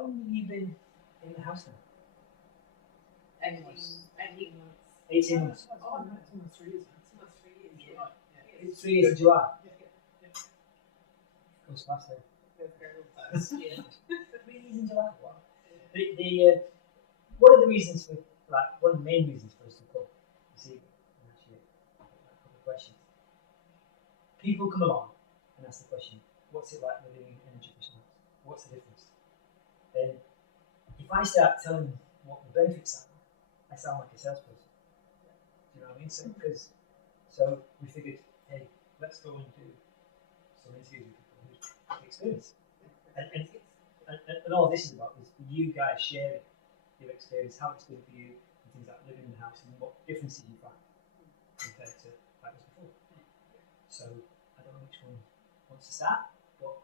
How long have you been in the house now? 18 months. 18 months. Oh, no, it's almost 3 years. It's almost 3 years. In July. Yeah. It's 3 years in July. Yeah. Goes fast then. Goes very fast. Yeah. 3 years in July. Wow. What are the reasons for, like, one of the main reasons for us to come this evening? Actually, a couple of questions. People come along and ask the question, what's it like living in an energy efficient house? What's the difference? And if I start telling them what the benefits are, I sound like a salesperson. Do you know what I mean? So we figured, hey, let's go and do some interviews with people who have experience. And all this is about is you guys sharing your experience, how it's been for you, and things like living in the house, and what differences you find compared to like this before. So I don't know which one wants to start, but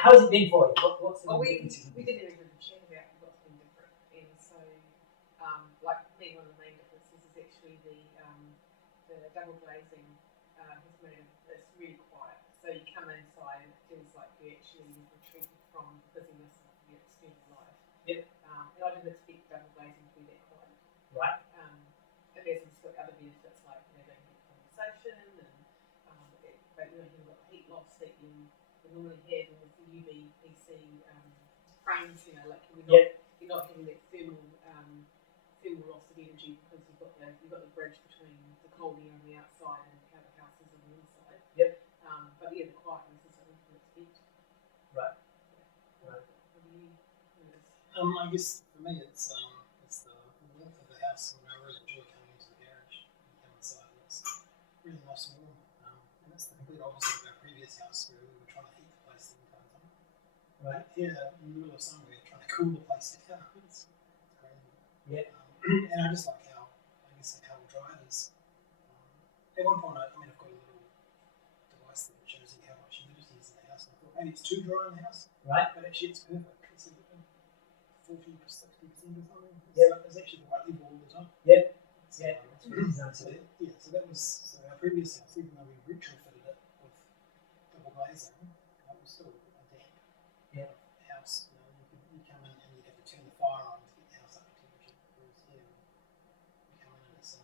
how's it been for you? What's the differences? We didn't even chat about what's been different, and so like me, one of the main differences is actually the double glazing has made it's really quiet. So you come inside and it feels like you actually retreated from the busyness of your extended life. Yep. And I didn't expect double glazing to be that quiet. Right. And there's some other benefits like doing conversation and but you've got the heat loss that you normally have with the UV PC frames. Like you're not having that thermal loss of energy because you've got the bridge between the cold air on the outside and how the house is on the inside. Yep. But the quietness is something to expect. Right. What do you notice? I guess for me it's the warmth of the house. I really enjoy coming into the garage and come inside and it's really nice and warm. And that's the complete opposite of our previous house where we were trying to heat the place the entire time. Right. Here in the middle of summer we're trying to cool the place down. It's crazy. Yeah. And I just like how dry it is. At one point I've got a little device that shows you how much humidity is in the house. And I thought maybe it's too dry in the house. Right. But actually it's perfect. It's 40 to 60% of the time. Yeah. It's actually the right level all the time. Yeah. So, Yeah. That's really nice. So that was our previous house, even though we retrofitted it with double glazing, it was still a damp house. You come in and you have to turn the fire on to get the house up to temperature. Whereas here, you come in and it's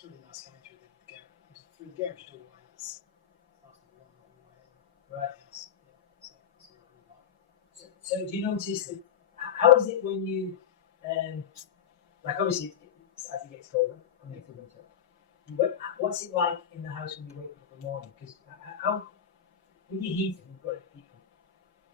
really nice coming through the garage door and it's nice and warm all the way in the house. Yeah, so that's what I really like. So do you notice that? How is it when you like obviously as it gets colder, coming into winter? What's it like in the house when you wake up in the morning? Because how with your heating, you've got a heat pump.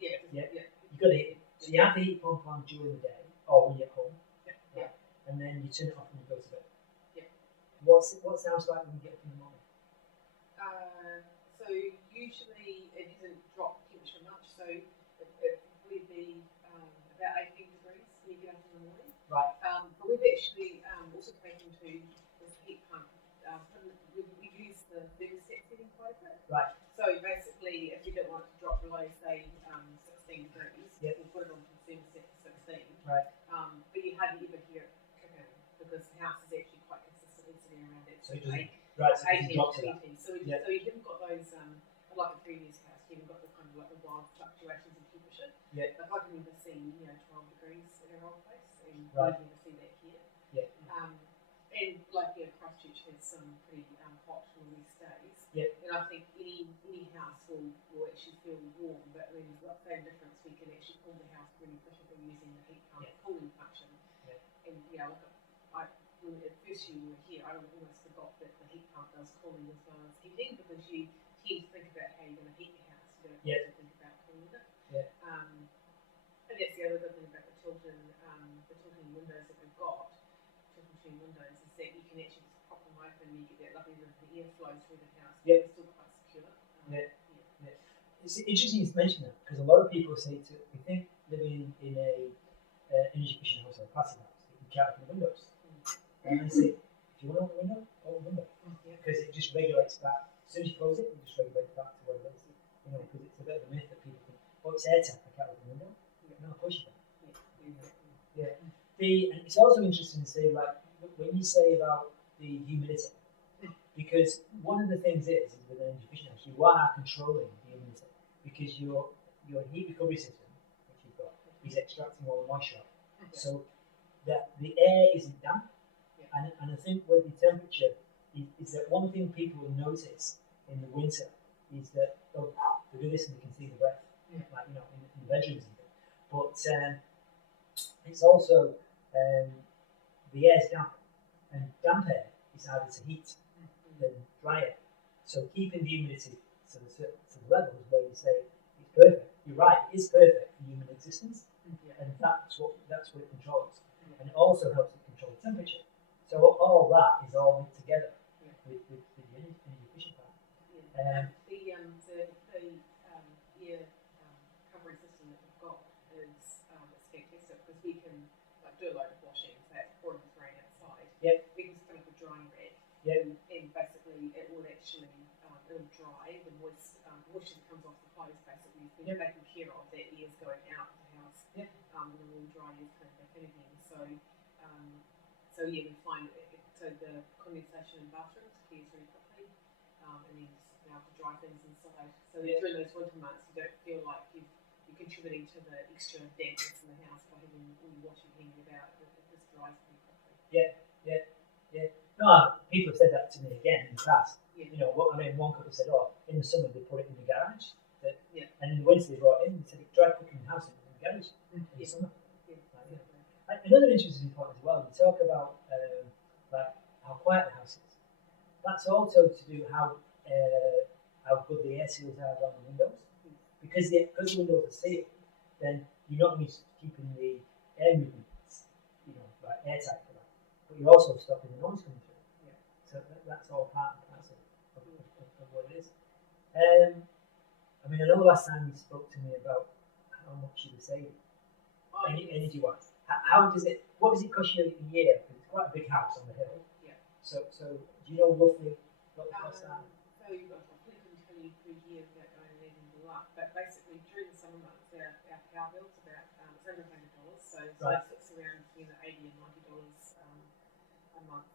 Yeah. You've got a heat pump. So you have the heat pump on during the day or when you're at home. Yeah. And then you turn it off when you go to bed. Yeah. What's the house like when you get up in the morning? So usually it doesn't drop temperature much. So it would be about 18 degrees when you get up in the morning. Right. But we've actually also taken to this heat pump. We use the thermostat setting quite a bit. Right. So basically, if you don't want it to drop below, say, 16 degrees, we'll put it on the thermostat to 16. Right. But you hardly ever hear it kick in because the house is actually quite consistently sitting around that. So it doesn't 18 drop to to that. 18. So you haven't got those, like the previous house, you haven't got the kind of like the wild fluctuations in temperature. Yeah. Like I can never see 12 degrees in our old place, and Right. I can never see that here. Yeah. And like Christchurch has some pretty hot northeast days. Yeah. And I think any house will actually feel warm, but when you've got that difference, we can actually cool the house really efficiently using the heat pump cooling function. Yeah. And when at first you were here, I almost forgot that the heat pump does cooling as well as heating because you tend to think about how you're going to heat your house. You don't have to think about cooling it. Yeah. And that's the other good thing about the tilting windows that we've got, tilting machine windows, is that you can actually just pop them open and you get that lovely bit of air flow through the house. Yeah. It's still quite secure. It's interesting you mention that because a lot of people say we think living in a energy efficient house or a passive house, you can't open the windows. And I say, if you want to open the window, because it just regulates back. As soon as you close it just regulates back to what it is. Because it's a bit of a myth that people think, it's airtight, I can't open the window. No, of course you can. Yeah. And it's also interesting to say, like, when you say about the humidity, because one of the things is with an energy efficient house, you are controlling the humidity because your heat recovery system, which you've got, is extracting all the moisture out. Okay. So that the air isn't damp. Yeah. And I think with the temperature is that one thing people will notice in the winter is that they do this and they can see the breath, like in the bedrooms and things. But it's also the air's damp, and damp air is harder to heat than dry air. So keeping the humidity to the levels where you say it's perfect. You're right, it is perfect for human existence, and that's what it controls. And it also helps it control temperature. So all that is all linked together with the energy efficient part. The ear covering system that we've got is fantastic because we can like do a load of washing, say it's pouring with rain outside. Yep. We can set up a drying rack. Yep. And basically it will actually it'll dry the moisture that comes off the hose. Basically, we've been taking care of that ears going out of the house. Yep. And then we'll dry ears coming back in again. So yeah, we find so the condensation in bathrooms clears really quickly, and then just now to dry things inside. So during those winter months, you don't feel like you're contributing to the extra dampness in the house by having all your washing hanging about. It just dries pretty quickly. Yeah. No, people have said that to me again in the past. Yeah. One couple said, in the summer they put it in the garage, Yeah. and in the winter they brought it in. They said it dry cooking in the house in the garage in the summer. Another interesting point as well. You talk about like how quiet the house is. That's also to do how good the air seals are around the windows. Because the windows are sealed, then you're not only keeping the air movements, like airtight for that, but you're also stopping the noise coming through. Yeah. So that's all part and parcel of what it is. I know the last time you spoke to me about how much you were saving, energy-wise. What does it cost you a year? Because it's quite a big house on the hill. Yeah. So do you know roughly what the costs are? So I probably couldn't tell you per year without going and adding them up. But basically during the summer months our power bill's about it's under $100. So it sits around $80 and $90 a month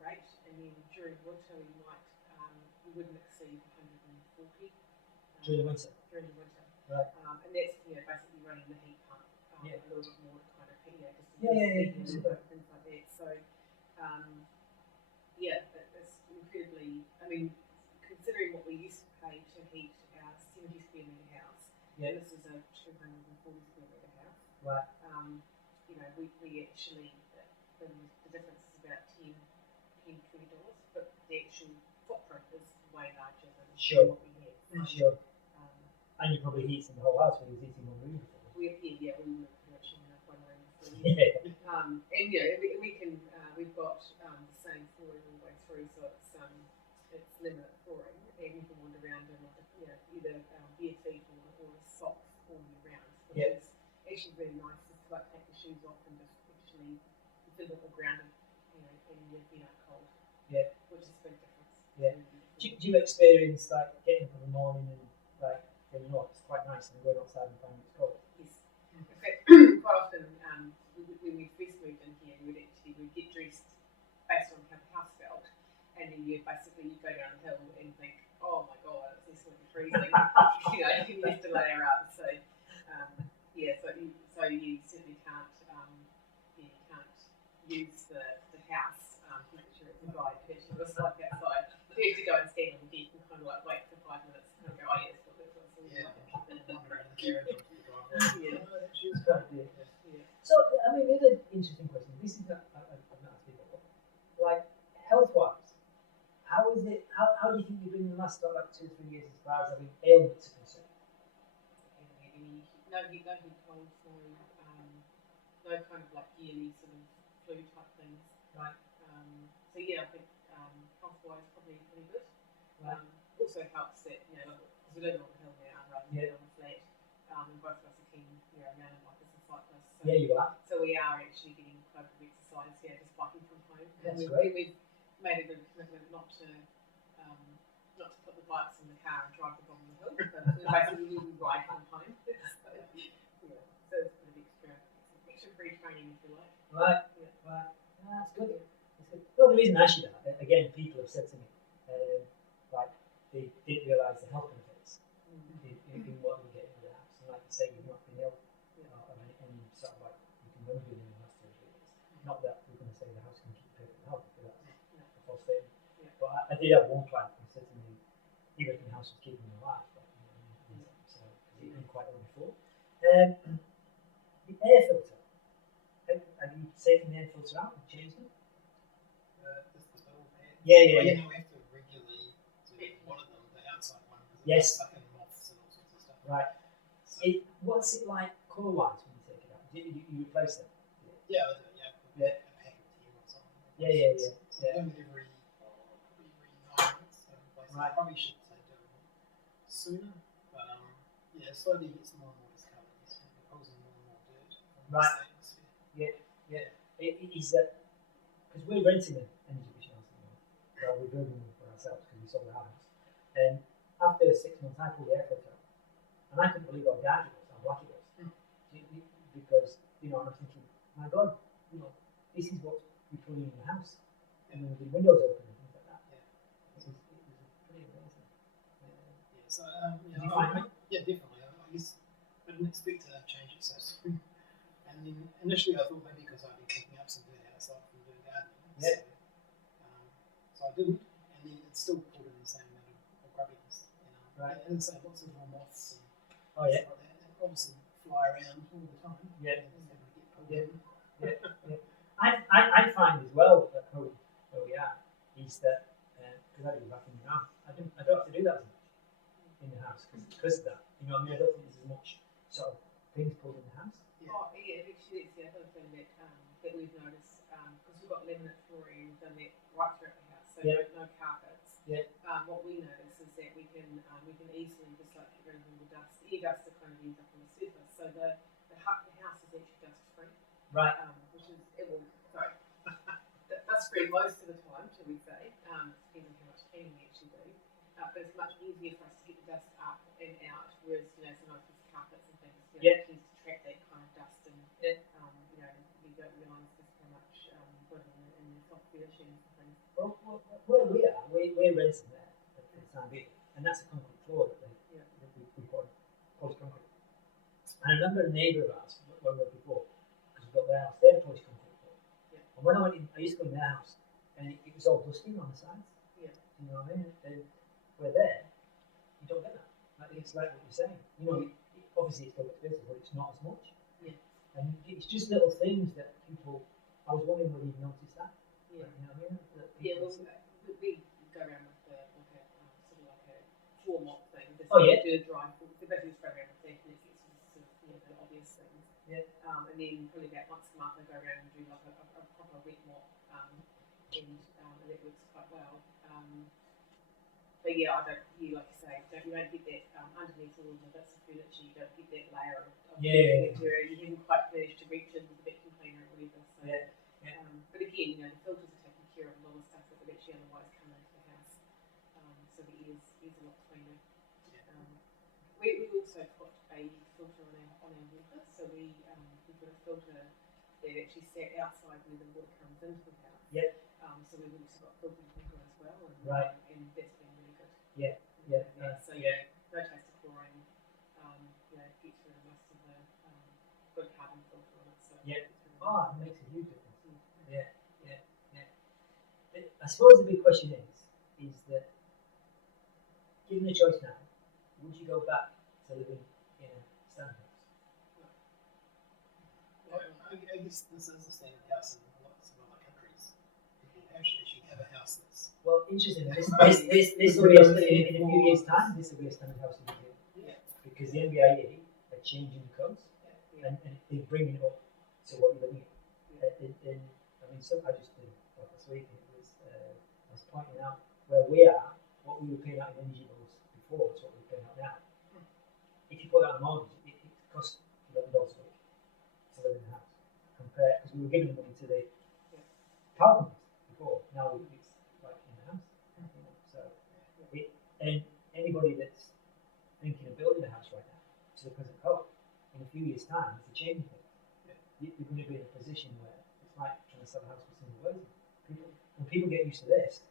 rate. And then during winter we wouldn't exceed 140. During the winter. Right. And that's basically running the heat pump a little bit more to kind of things like that. So it's incredibly. Considering what we used to pay to heat our 70 square metre house, and this is a 240 square metre house. Right. We actually the difference is about $10, $20, but the actual footprint is way larger than what we had. Sure. And you probably heat in the whole house when you're heating one room before. We were pretty much in one room before. Yeah. We can we've got the same flooring all the way through, so it's laminate flooring, and you can wander around in either bare feet or socks all year round, which is actually really nice. Just to take the shoes off and just actually feel a bit more grounded, and you're not cold. Yeah. Which is a big difference. Yeah. Do you experience like getting up in the morning and like it's quite nice and going outside and finding it's cold? Yes. In fact, quite often when we first moved in here, we'd get dressed based on how the house felt, and then you go down the hill and think, oh my god, it's absolutely freezing. You have to layer up. So so you certainly can't use the house temperature as a guide. You actually just like outside. You have to go and stand on the deck and kind of like wait for 5 minutes and kind of go, oh yes, well, that's what's Yeah. She's quite good. So, the other interesting question, this is I've not asked before, like, health-wise, how do you think you've been in the last 2 or 3 years as far as having ailments are concerned? No heat colds, no kind of like yearly sort of flu type things. Right. So I think health-wise probably pretty good. Right. Also helps that because we live on the hill now rather than on the flat, and both of us are keen mountain bikers and cyclists. So, you are. So we are actually getting quite a bit of exercise here, just biking from home. That's great. great. We've made a good commitment not to put the bikes in the car and drive them on the hill, but basically we ride from home. So it's a bit of extra free training if you like. Right. That's good. No, the reason I asked you that, again, people have said to me, like, they didn't realise the health benefits in what they were getting in the house. And like you say, you've not been ill of any when we've been in the last 2 or 3 years. Not that we're going to say the house can keep perfect health, because that's a false statement. Yeah. But I did have one client who said to me, he reckoned the house was keeping him alive. But, so he'd been quite ill before. The air filter. Have you taken the air filter out and changed it? This little pad. Yeah. We have to regularly do one of them, the outside one, because Yes. it's sucking moths and all sorts of stuff. Right. So, What's it like colour-wise when you take it out? You replace it? yeah, I do, Yeah. A pack of 10 or something. Yeah. So I'm doing it every 9 months. So Right. I probably should say do it sooner, but slowly it gets more and more discoloured. It's causing more and more dirt from Right. the atmosphere. Yeah. It is that, because we're renting an energy efficient house at the moment. Well, we're building one for ourselves because we sold the house. And after 6 months, I pulled the air filter out. And I couldn't believe how dark it was, how black it was. Because, and I'm thinking, my God, this is what we put in the house. And then with the windows open and things like that. It was pretty amazing. So, Did you find it? Yeah, definitely. I guess I didn't expect to change it so soon. And then initially I thought maybe because I'd been picking up some dirt outside from doing gardening. Yeah. So I didn't. And then it's still put in the same amount of grubbiness. Right. And so lots of little moths and Oh, yeah. stuff like that. And obviously fly around all the time. Yeah. And just having to get pulled Yeah. in. I find as well that where we are is that because I do vacuum now, I don't have to do that as much in the house because of that. I don't think there's as much sort of things pulled in the house. Oh, yeah, actually, it's the other thing that we've noticed, because we've got laminate flooring, we've done that right throughout the house, so no carpets. Yeah. What we notice is that we can easily just like get rid of all the dust. The air dust that kind of ends up on the surface, so the house is actually dust free. Right. Which is dust free most of the time, shall we say? Depending on how much cleaning we actually do. But it's much easier for us to get the dust up and out, whereas sometimes with carpets and things, it tends to trap that kind of dust and you don't realise just how much got in the soft finishings and things. Well, where we are, we're renting there at the time being, and that's a concrete floor that we put polished concrete. And I remember a neighbour of ours where we were before, because we got their house, they had a polished concrete floor. Yeah. And when I went in, I used to go in their house, and it was all dusty on the sides. Yeah. You know what I mean? And we're there, you don't get that. It's like what you're saying. Obviously it's still expensive, but it's not as much. Yeah. And it's just little things that people. I was wondering whether you've noticed that. Yeah. You know what I mean? We go around with sort of like a floor mop thing. Just do a dry. The basically spray around with techniques. It's sort of the obvious things. Yeah. And then probably about once a month I go around and do like a proper wet mop. And that works quite well. But yeah, like you say, you don't get that underneath all of the bits of furniture. You don't get that layer of where you haven't quite managed to reach into the vacuum cleaner or whatever. So, but again, the filters are taking care of a lot of stuff that would actually otherwise come into the house. So the air's a lot cleaner. We also put a filter on our water. So we put a filter that actually sat outside where the water comes into the house. Yeah. So we've also got filtered water as well, and that's been really good. Yeah. So no taste of chlorine. Gets rid of most of the good carbon filter on it. So it makes a huge difference. Yeah. I suppose the big question is that given the choice now, would you go back to living in a standard house? Well, I guess this is a standard house in lots of other countries. People actually have a house that's. Well, interesting. This will be in a few years' time. This will be a standard house in New Zealand. Yeah. Because the NBIA are changing the codes and they're bringing it up to what you're living in. I just did last week. I was pointing out where we are, what we were paying out in energy bills before, is what we're paying out now. If you put that on a mortgage, it costs $11 a week to live in the house. Because we were giving the money to the power companies before. Now it's like in the house. And anybody that's thinking of building a house right now to the present code, in a few years' time, it's a changing thing. You're going to be in a position where it's like trying to sell a house for single housing. When people get used to this,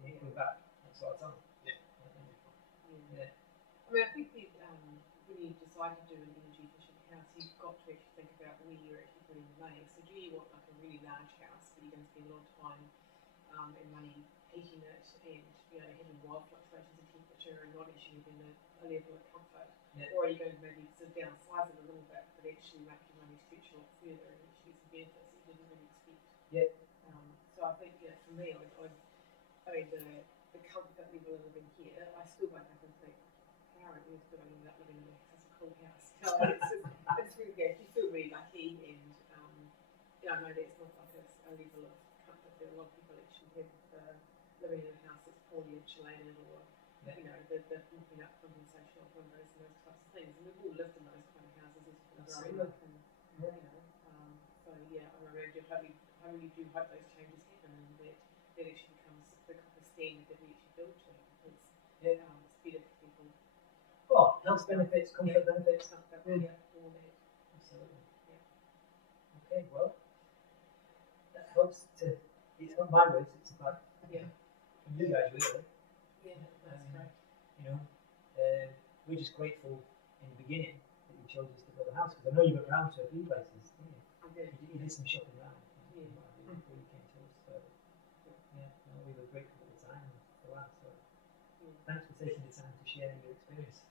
they need to go back. That's what I tell them. I mean, I think when you decide to do an energy efficient house, you you've got to actually think about where you're actually putting the money. So do you want like a really large house where you're going to spend a lot of time and money heating it, and having wild fluctuations in temperature and not actually having a level of comfort? Yeah. Or are you going to maybe sort of downsize it a little bit, but actually make your money stretch a lot further and actually get some benefits that you didn't really expect? Yeah. So I think, for me, I mean, the comfort level of living here, I still wake up and think, how on earth did I end up living in such a cool house? It's really good. You feel really lucky, and I know that's not like a level of comfort that a lot of people actually have, living in a house that's poorly insulated, or the looking up compensation of windows and those types of things. And we've all lived in those kind of houses as we've grown up, and so yeah, I really do hope those changes happen, and that actually becomes the kind of standard that we actually build to, because it's better for people. Oh, health benefits, comfort benefits. Comfort, all that. Absolutely. Yeah. Okay, well, that helps to. It's not my words. It's about from you guys, really. Yeah, that's great. We're just grateful in the beginning that you chose us to build a house, because I know you went around to a few places, didn't you? I did. You did some shopping around. Yeah. Before you came to us, so we were grateful at the time for that. So thanks for taking the time to share your experience.